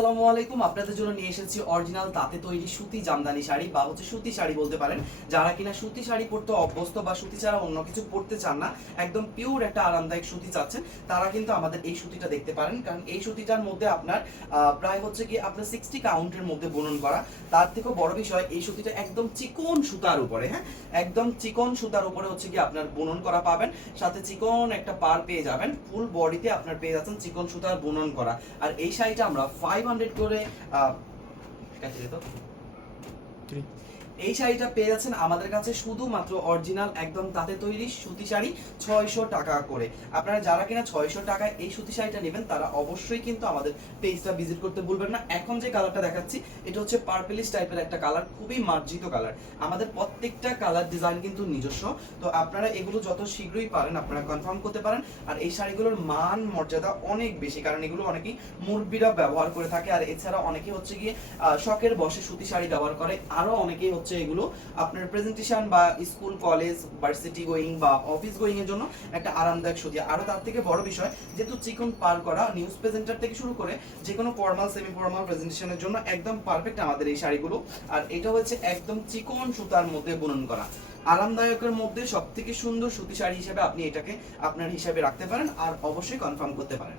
আসসালামু আলাইকুম। আপনাদের জন্য নিয়ে এসেছি অরিজিনাল তাঁতে তৈরি সুতি জামদানি শাড়ি বা সুতি শাড়ি বলতে পারেন। যারা কিনা সুতি শাড়ি পরতে অভ্যস্ত বা সুতি ছাড়া অন্য কিছু পরতে চান না, একদম পিওর একটা আরামদায়ক সুতি চাচ্ছেন, তারা কিন্তু আমাদের এই সুতিটা দেখতে পারেন। কারণ এই সুতিটার মধ্যে আপনার প্রায় হচ্ছে কি আপনার 60 কাউন্টের মধ্যে বুনন করা। তার থেকেও বড় বিষয়, এই সুতিটা একদম চিকন সুতার উপরে, হ্যাঁ, একদম চিকন সুতার উপরে হচ্ছে কি আপনার বুনন করা পাবেন। সাথে চিকন একটা পার পেয়ে যাবেন, ফুল বডিতে আপনার পেয়ে যাচ্ছেন চিকন সুতার বুনন করা। আর এই শাড়িটা আমরা 500 করে এই শাড়িটা পেয়ে যাচ্ছেন আমাদের কাছে শুধুমাত্র অরিজিনাল একদম তাঁতে তৈরি সুতি শাড়ি 600 টাকা করে। আপনারা যারা কিনা 600 টাকায় এই সুতি শাড়িটা নেবেন তারা অবশ্যই কিন্তু আমাদের পেজটা ভিজিট করতে ভুলবেন না। এখন যে কালারটা দেখাচ্ছি এটা হচ্ছে পার্পলিশ টাইপের একটা কালার, খুবই মার্জিত কালার। আমাদের প্রত্যেকটা কালার ডিজাইন কিন্তু নিজস্ব, তো আপনারা এগুলো যত শীঘ্রই পারেন আপনারা কনফার্ম করতে পারেন। আর এই শাড়িগুলোর মান মর্যাদা অনেক বেশি, কারণ এগুলো অনেকেই মুরব্বীরা ব্যবহার করে থাকে। আর এছাড়া অনেকে হচ্ছে গিয়ে শখের বসে সুতি শাড়ি ব্যবহার করে, আরো অনেকেই হচ্ছে এগুলো আপনার প্রেজেন্টেশন বা স্কুল কলেজ ভার্সিটি গোয়িং বা অফিস গোয়িং এর জন্য একটা আরামদায়ক সুতি। আরো তার থেকে বড় বিষয়, যেহেতু চিকন পার করা, নিউজ প্রেজেন্টার থেকে শুরু করে যে কোনো ফর্মাল সেমি ফর্মাল প্রেজেন্টেশনের জন্য একদম পারফেক্ট আমাদের এই শাড়িগুলো। আর এটা হচ্ছে একদম চিকন সুতার মধ্যে বুনন করা, আরামদায়কের মধ্যে সবথেকে সুন্দর সুতি শাড়ি হিসেবে আপনি এটাকে আপনার হিসাবে রাখতে পারেন আর অবশ্যই কনফার্ম করতে পারেন।